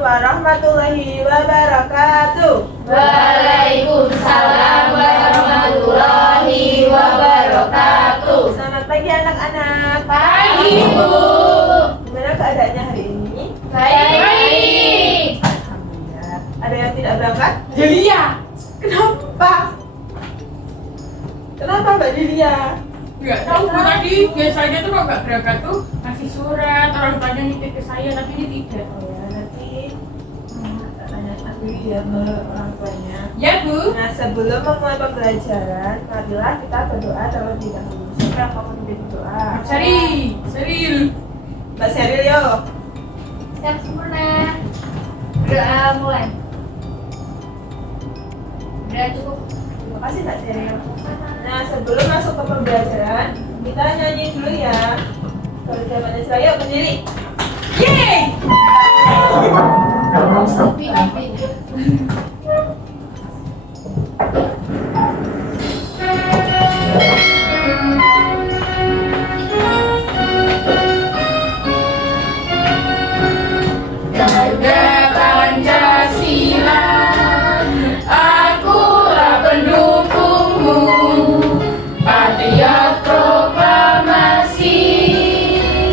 warahmatullahi wabarakatuh. Waalaikumsalam warahmatullahi wabarakatuh. Selamat pagi anak-anak. Pagi, Bu. Gimana keadaannya hari ini? Baik. Alhamdulillah. Ada yang tidak berangkat? Delia. Kenapa? Kenapa Mbak Delia? Nggak tahu, Bu. Tadi biasanya tuh kalau nggak berangkat tuh ngasih surat, orang tanya nitip ke saya, tapi ini tidak. Oh ya, nanti tak tanya dulu ya ke orang tuanya. Ya, Bu. Nah, sebelum memulai pembelajaran, marilah kita berdoa terlebih dahulu. Siapa yang mau memimpin doa? Seril. Mbak Seril, yo. Siap sempurna. Doa mulai. Udah cukup. Terima kasih Mbak Seril. Nah, sebelum masuk ke pembelajaran, kita nyanyi dulu ya. Kalau jawabannya saya, yuk berdiri. Yeay! Sepi. Harga Pancasila, akulah pendukungmu. Patriot proklamasi,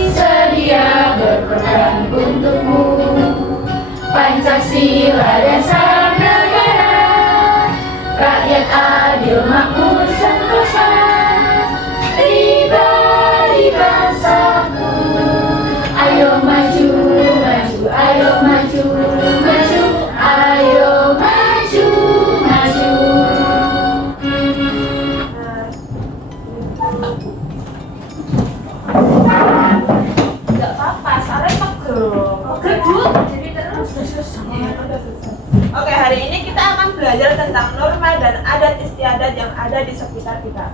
sedia berperang untukmu. Pancasila dasar negara, rakyat adil makmur sentosa. Pribadi bangsaku, ayo maju, ayo maju, ayo maju. Enggak apa-apa, Sarah pegel. Gedut. Jadi terus. Oke, hari ini kita akan belajar tentang norma dan adat istiadat yang ada di sekitar kita.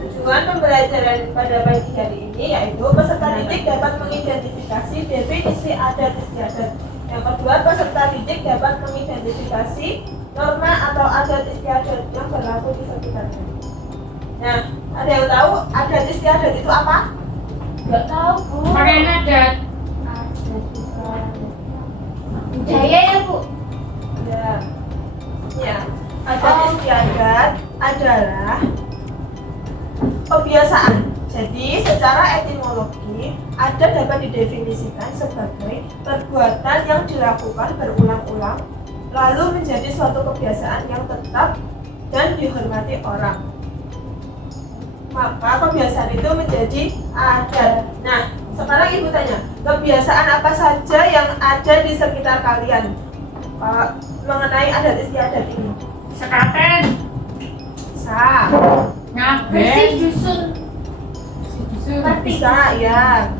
Tujuan pembelajaran pada pagi hari ini yaitu peserta didik dapat mengidentifikasi definisi adat istiadat. Yang kedua, peserta didik dapat mengidentifikasi norma atau adat istiadat yang berlaku di sekitarnya. Nah, ada yang tahu adat istiadat itu apa? Enggak tahu, Bu. Pakaian adat. Budaya ya, Bu. Ya, adat istiadat adalah kebiasaan. Jadi, secara etimologi, adat dapat didefinisikan sebagai perbuatan yang dilakukan berulang-ulang, lalu menjadi suatu kebiasaan yang tetap dan dihormati orang. Maka kebiasaan itu menjadi adat. Nah, sekarang Ibu tanya, kebiasaan apa saja yang ada di sekitar kalian mengenai adat istiadat ini? Sekaten. Bisa. Ngaben. Bersih dusun. Bisa ya.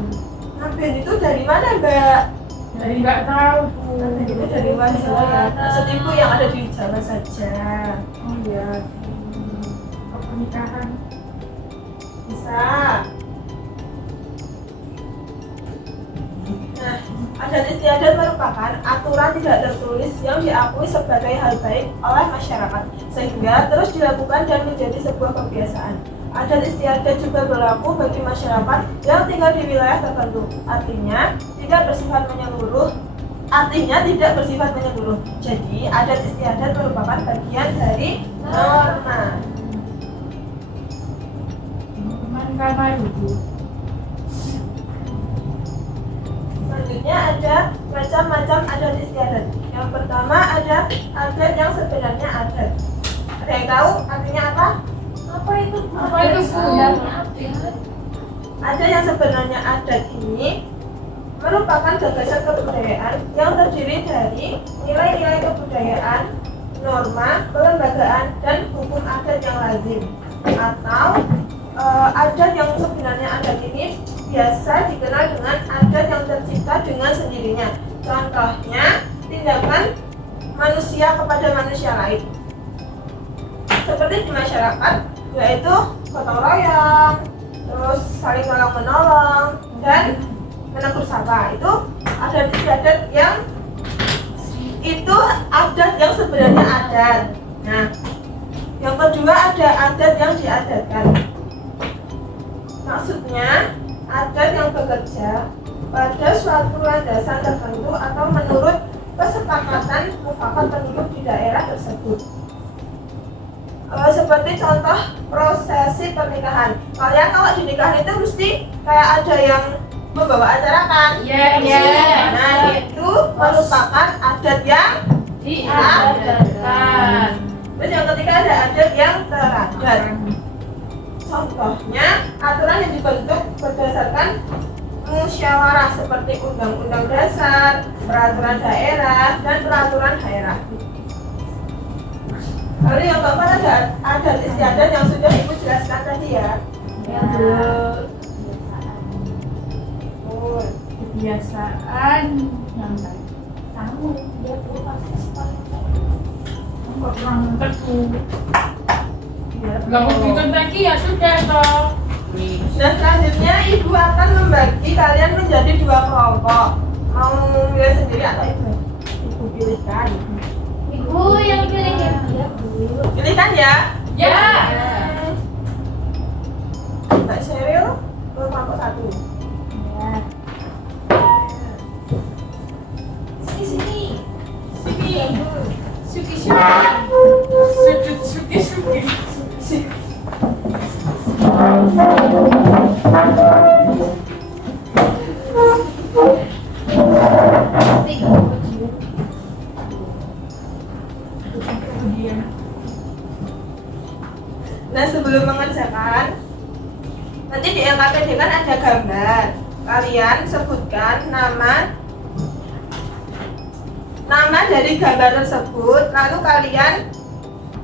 Ngaben itu dari mana Mbak? Dari nggak tahu, Bu. Ngaben itu dari mana ya? Maksud Ibu yang ada di Jawa saja. Oh iya. Pernikahan. Bisa. Nah, adat istiadat merupakan aturan tidak tertulis yang diakui sebagai hal baik oleh masyarakat, sehingga terus dilakukan dan menjadi sebuah kebiasaan. Adat istiadat juga berlaku bagi masyarakat yang tinggal di wilayah tertentu, artinya tidak bersifat menyeluruh. Jadi, adat istiadat merupakan bagian dari norma. Kamar Bu. Selanjutnya ada macam-macam adat istiadat. Yang pertama ada adat yang sebenarnya adat. Ada yang tahu artinya apa? Apa itu? Apa itu, Bu? Adat yang sebenarnya adat ini merupakan gagasan kebudayaan yang terdiri dari nilai-nilai kebudayaan, norma, kelembagaan, dan hukum adat yang lazim. Atau adat yang sebenarnya adat ini biasa dikenal dengan adat yang tercipta dengan sendirinya. Contohnya, tindakan manusia kepada manusia lain. Seperti di masyarakat, yaitu gotong royong, terus saling tolong menolong, dan menegur sapa. Itu adat istiadat yang sebenarnya adat. Nah, yang kedua ada adat yang diadatkan. Maksudnya adat yang bekerja pada suatu landasan tertentu atau menurut kesepakatan mufakat penduduk di daerah tersebut. Seperti contoh prosesi pernikahan. Kalian kalau di nikahan itu mesti kayak ada yang membawa acara kan? Iya. Nah, itu merupakan adat yang diadakan. terus yang ketiga ada adat yang teradat. Contohnya aturan yang dibentuk berdasarkan musyawarah seperti undang-undang dasar, peraturan daerah, dan peraturan daerah. Lalu yang keempat ada adat istiadat yang sudah Ibu jelaskan tadi ya. Ya. Oh, Kebiasaan yang baik. Kamu dia tuh pasti Kok kurang tentu. iya. Gak mau bikin lagi ya sudah toh. Dan selanjutnya Ibu akan membagi kalian menjadi dua kelompok. Mau milih sendiri atau Ibu pilihkan? Ibu yang pilih ya. Pilihkan ya. Ya. Mbak Sheryl ke kelompok 1. Ya. Sini. Sini. Suki. Suki. Kemudian Nah, sebelum mengerjakan, nanti di LKPD kan ada gambar. Kalian sebutkan nama dari gambar tersebut, lalu kalian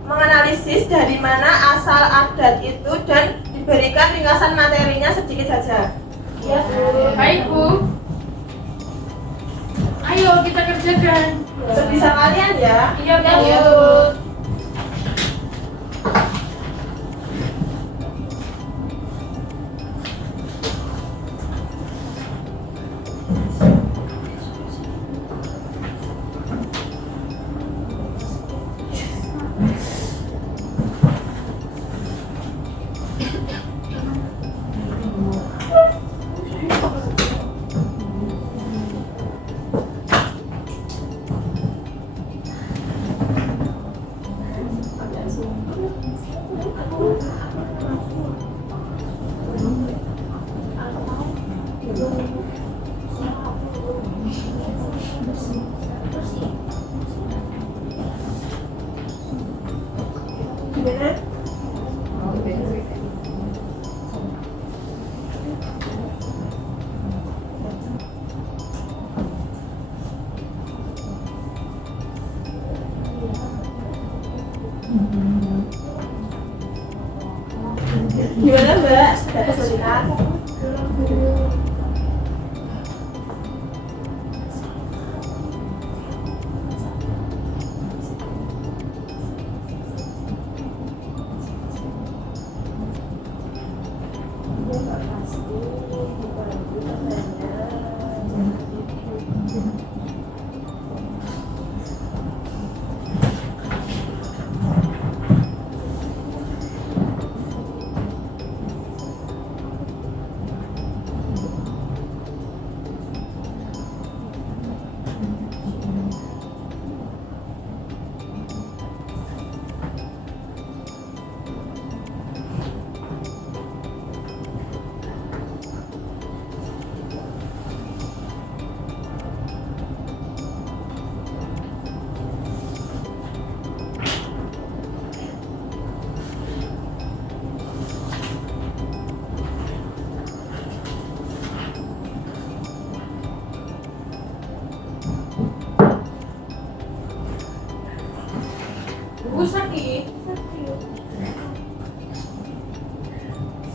menganalisis dari mana asal adat itu dan diberikan ringkasan materinya sedikit saja. Ya. baik Bu. Ayo kita kerjakan. Sebisa kalian ya. Iya Bu. Ya. Gimana? Gimana Mbak? Sudah kesulitan? Bu sakit.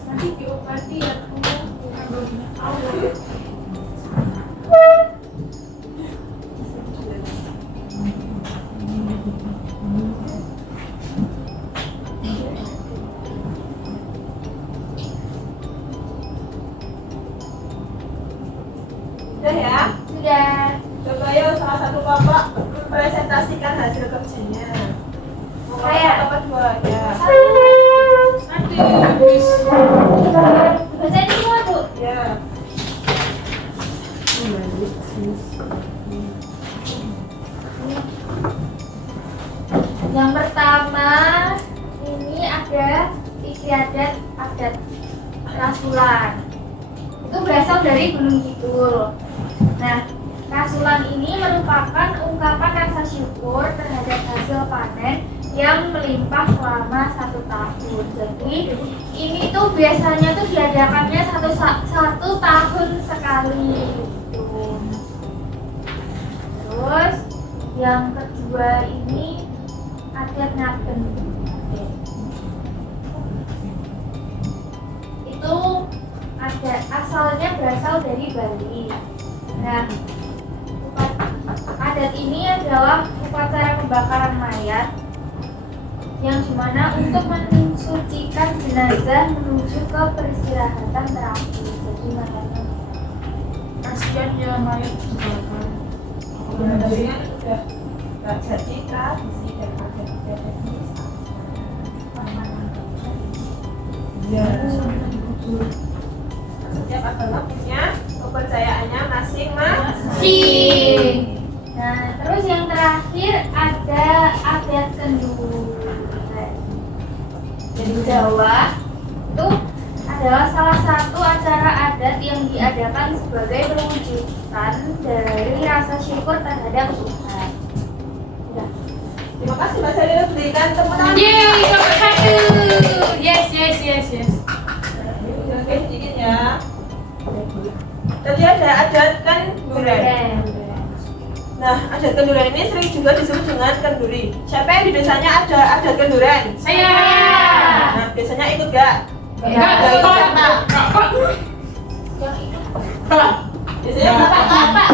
Sakit diobati ya Bu. Udah ya? Sudah. Coba yuk salah satu kelompok mempresentasikan hasil kerjanya. Mau Saya. kelompok kedua ya. Satu. Bahasa ini semua tuh. Ya. Yang pertama ini ada istiadat adat rasulan. Itu berasal dari Gunung Kidul. Nah, rasulan ini merupakan ungkapan rasa syukur terhadap hasil panen yang melimpah selama 1 tahun. Jadi ini tuh biasanya tuh diadakannya satu tahun sekali. Gitu. Terus yang kedua ini adat Ngaben. Itu ada asalnya berasal dari Bali. Nah, adat ini adalah upacara pembakaran mayat yang dimana untuk mensucikan jenazah menuju ke peristirahatan terakhir. Jadi mayatnya Kasihan ya mayat dibakar. Sebenarnya sudah nggak jadi tradisi dan adat istiadat ini. Ya. Setiap agama punya kepercayaannya masing-masing. Nah, terus yang terakhir ada adat kenduren. Di Jawa itu adalah salah satu acara adat yang diadakan sebagai perwujudan dari rasa syukur terhadap Tuhan. Ya. Terima kasih Mbak Salina, berikan tepuk tangan. Yeay, nomor 1. Yes. Oke, sedikit ya. Tadi ada adat kenduren. Nah, adat kenduren ini sering juga disebut dengan kenduri. Siapa yang di desanya ada adat kenduren? Saya. Nah, biasanya ikut gak? Enggak, ikut siapa? Yang itu Biasanya bapak Mbak?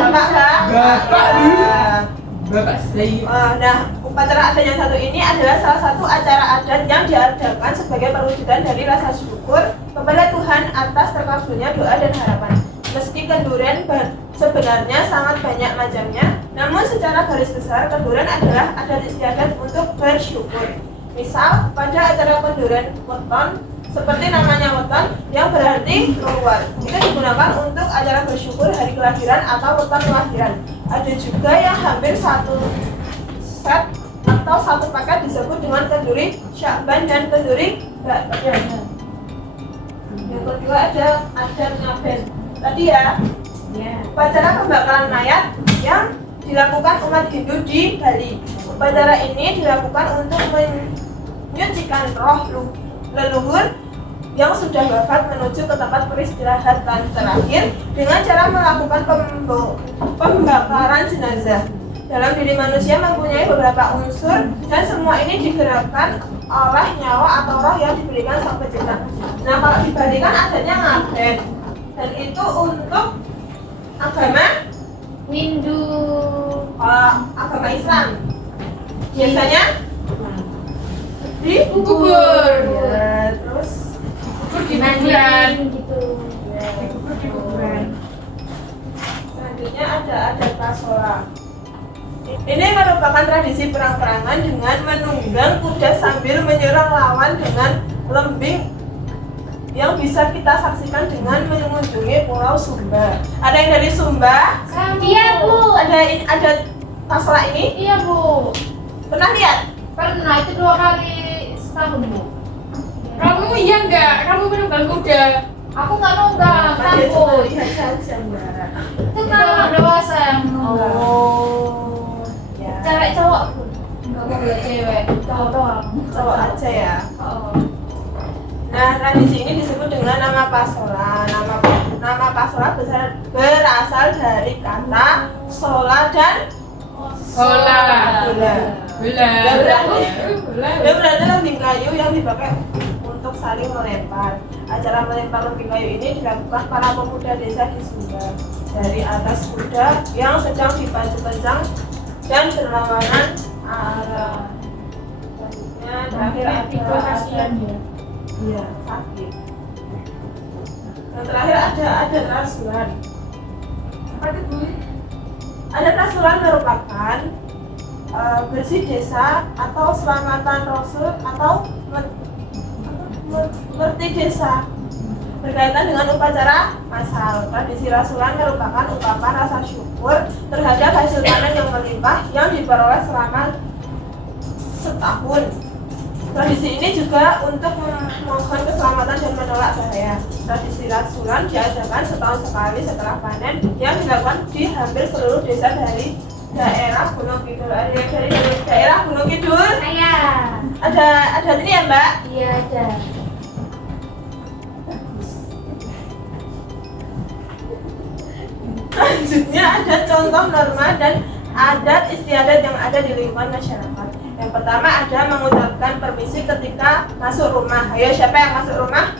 Bapak saya. Nah, upacara adat yang satu ini adalah salah satu acara adat yang diadakan sebagai perwujudan dari rasa syukur kepada Tuhan atas terkabulnya doa dan harapan. Meski kenduren sebenarnya sangat banyak macamnya, namun secara garis besar kenduren adalah adat istiadat untuk bersyukur. Misal, pada acara kenduren weton, seperti namanya weton yang berarti keluar, itu digunakan untuk acara bersyukur hari kelahiran atau weton kelahiran. Ada juga yang hampir satu set atau satu paket disebut dengan kenduri Syakban dan kenduri Ramadan. Yang kedua ada adat Ngaben. Tadi ya, upacara pembakaran mayat yang dilakukan umat Hindu di Bali. Upacara ini dilakukan untuk menyucikan roh leluhur yang sudah wafat menuju ke tempat peristirahatan terakhir dengan cara melakukan pembakaran jenazah. Dalam diri manusia mempunyai beberapa unsur dan semua ini digerakkan oleh nyawa atau roh yang diberikan Sang Pencipta. Nah, kalau dibandingkan adanya Ngaben, dan itu untuk agama Hindu. agama Islam. Biasanya Dikubur. Ya, terus Di kuburan. Gitu. Dikubur di kuburan. selanjutnya ada adat Pasola. Ini merupakan tradisi perang-perangan dengan menunggang kuda sambil menyerang lawan dengan lembing yang bisa kita saksikan dengan mengunjungi Pulau Sumba. Ada yang dari Sumba? Iya, Bu. Ada Pasola ini? Iya, Bu. Pernah lihat? Pernah, itu 2 kali setahun, Bu. Kamu iya enggak? Kamu menunggang kuda. Aku nggak nunggang, Dia cuma kamu. lihat saja, Mbak. Itu kalau dewasa yang nunggang. Oh, ya. Cewek cowok pun. Nggak boleh cewek, cowok doang. Cowok aja ya. Oh. Nah, tradisi ini disebut dengan nama Pasola. Nama Pasola berasal dari kata sola dan Bola. bola. Bola. Dia berarti lembing kayu yang dipakai untuk saling melempar. Acara melempar lembing kayu ini dilakukan para pemuda desa di Sumba dari atas kuda yang sedang dipacu kencang dan berlawanan arah. Selanjutnya terakhir ada kasihan ya. iya sakit. Yang terakhir ada rasulan. Apa itu, Bu? Ada rasulan merupakan bersih desa atau selamatan rasul atau ngerti desa. berkaitan dengan upacara massal. Tradisi rasulan merupakan ungkapan rasa syukur terhadap hasil panen yang melimpah yang diperoleh selama setahun. Tradisi ini juga untuk memohon keselamatan dan menolak bahaya. Tradisi rasulan diadakan setahun sekali setelah panen yang dilakukan di hampir seluruh desa dari daerah Gunung Kidul. Ada yang dari daerah Gunung Kidul? Saya. Ada ini ya Mbak? Iya ada. Selanjutnya ada contoh norma dan adat istiadat yang ada di lingkungan masyarakat. Yang pertama ada mengucapkan permisi ketika masuk rumah. Ayo siapa yang masuk rumah?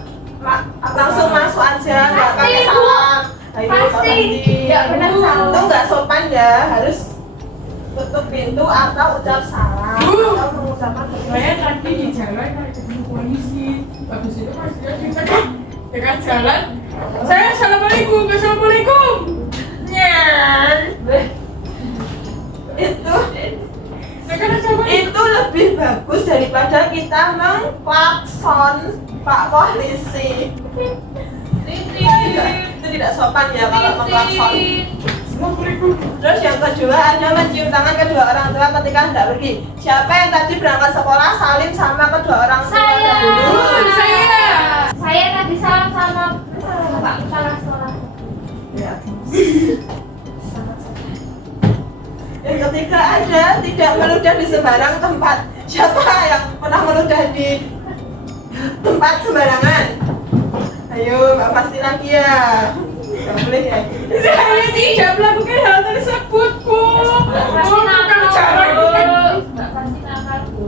Langsung masuk aja, nggak Pasti, pakai Bu. salam. Ayo Pasti. Nggak pernah salam. Itu nggak sopan ya, harus tutup pintu atau ucap salam atau mengucapkan Saya permisi. tadi di jalan kayak ketemu polisi. Habis itu pas dia cerita dekat jalan. Saya assalamualaikum. Itu lebih bagus daripada kita mengklakson Pak Polisi. Itu tidak sopan ya kalau mengklakson. Assalamualaikum. Terus yang kedua ada mencium tangan kedua orang tua ketika hendak pergi. Siapa yang tadi berangkat sekolah salim sama kedua orang tua Saya. dahulu? Saya tadi salam sama Pak Kepala Sekolah. Ya. Yang ketiga ada tidak meludah di sembarang tempat. Siapa yang pernah meludah di tempat sembarangan? Ayo Mbak pasti lagi ya. Gak boleh ya. Saya tidak melakukan hal tersebut, Bu. Pasti nakal, Cara Bu. bukan. Mbak pasti nakal, Bu.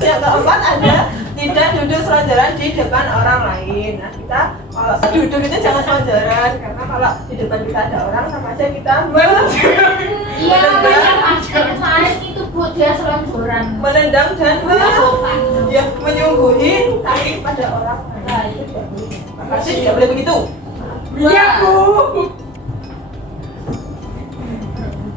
Yang keempat ada tidak duduk selonjoran di depan orang lain. Nah kita kalau duduk itu jangan selonjoran karena kalau di depan kita ada orang sama aja kita Iya, kemarin itu Bu dia selonjoran. menendang dan Nggak sopan. ya, menyungguhi kaki pada orang lain. Nah, itu tidak boleh. Makasih tidak boleh begitu. Iya, Bu.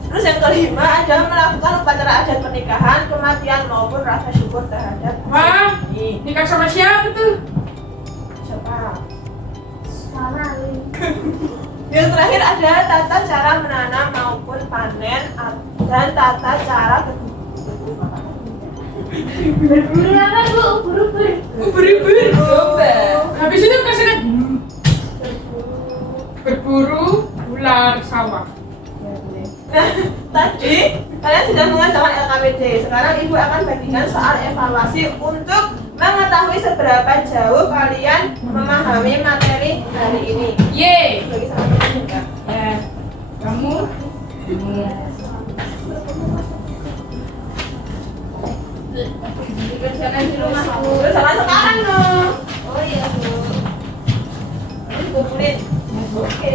Terus yang kelima ada melakukan upacara adat pernikahan, kematian maupun rasa syukur terhadap Wah, ini. nikah sama siapa tuh? Siapa? Sama Ali. Yang terakhir ada tata cara menanam maupun panen dan tata cara Berburu apa, Bu? Ubur-ubur. Ubur-ubur. Habis itu kasih berburu ular sawah. Nah, tadi kalian sudah mengerjakan LKPD. Sekarang Ibu akan bagikan soal evaluasi untuk mengetahui seberapa jauh kalian memahami materi hari ini. Yeay. Bagi sama teman enggak? Ya, kamu? Dikerjakan di rumah, Bu. Terus sama sekarang loh. Oh iya, Bu. Ini kumpulin. Oke.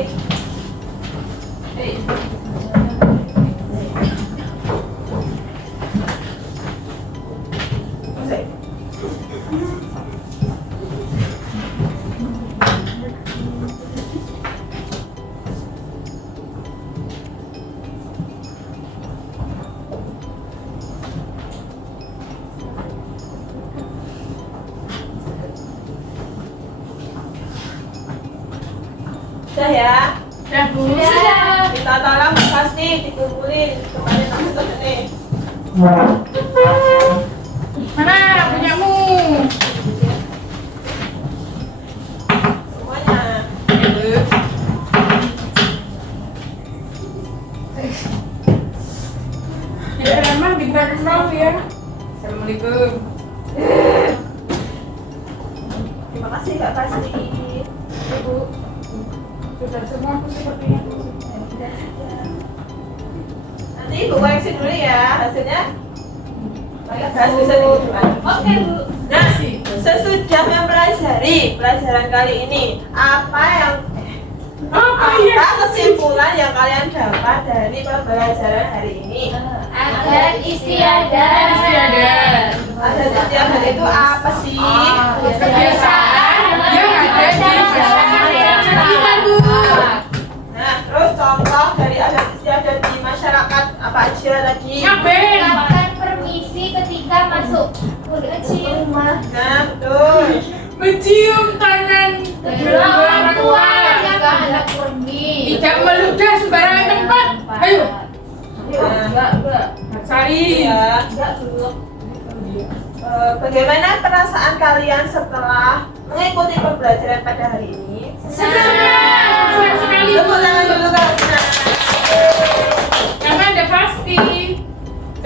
Selesai. Sudah ya. Ya, Bu. Sudah. Kita tolong pasti dikumpulin kemarin kamu tuh nih. Mana punyamu? Semuanya. Ya, emang bintang 0 ya. Assalamualaikum. Terima kasih Kak Pasti. Ibu. Sudah semua aku sepertinya. Nanti Ibu koreksi dulu ya hasilnya. Banyak bahas bisa dibutuhkan. Oke, Bu. Nah, sesudah mempelajari pelajaran kali ini, apa kesimpulan yang kalian dapat dari pembelajaran hari ini? Adat istiadat. Adat istiadat itu apa sih? Kebiasaan yang ada di masyarakat kita, Bu. Nah, terus contoh dari adat istiadat di masyarakat apa aja tadi? Ngapain? Mengucapkan permisi ketika masuk ke rumah. Nah, betul. Mencium tangan kedua orang tua jika hendak pergi. Tidak meludah sembarangan tempat. Ayo. Enggak. Sari. Ya, enggak dulu. Bagaimana perasaan kalian setelah mengikuti pembelajaran pada hari ini? Senang sekali. Tepuk tangan dulu kalian. Karena ada pasti.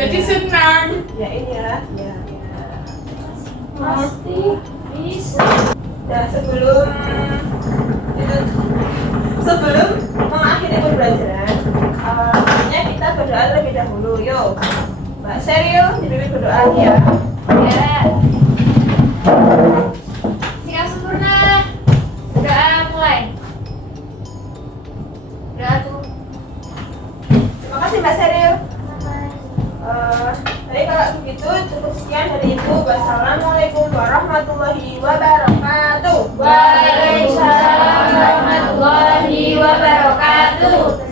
Jadi senang. Ya ini ya. Pasti bisa. Nah sebelum mengakhiri pembelajaran, sebenarnya kita berdoa terlebih dahulu. Yuk, Mbak Seril, dipimpin berdoa ya. Ya. Sikap sempurna. Doa mulai. Doa tuh. Terima kasih Mbak Seril. Jadi kalau begitu cukup sekian dari Ibu. Wassalamualaikum warahmatullahi wabarakatuh. Waalaikumsalam warahmatullahi wabarakatuh.